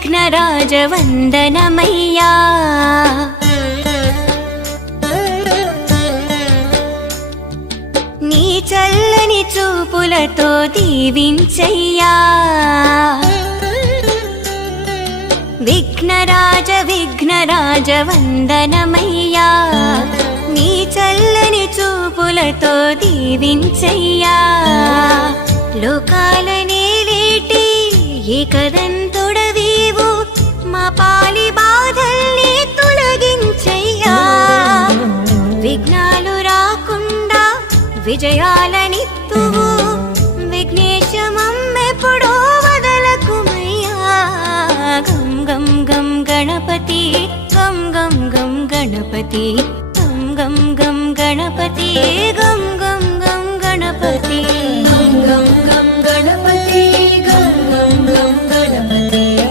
విఘ్నరాజ వందనమయ్యా నీ చల్లని చూపులతో దీవించయ్యా విఘ్నరాజ విఘ్నరాజ వందనమయ్యా నీ చల్లని చూపులతో దీవించయ్యా లోకాలనేలేటి ఏకదంతుడవీవు మా పాలి బాధల్ని తొలగించయ్యా విఘ్నాలు రాకుండా విజయాలనిత్తువు విఘ్నేశమమ్మెప్పుడో వదలకుమయ్యా గం గం గం గణపతి గం గం గం గణపతి గం గం గం గణపతి గం గం గం గణపతి గం గం గం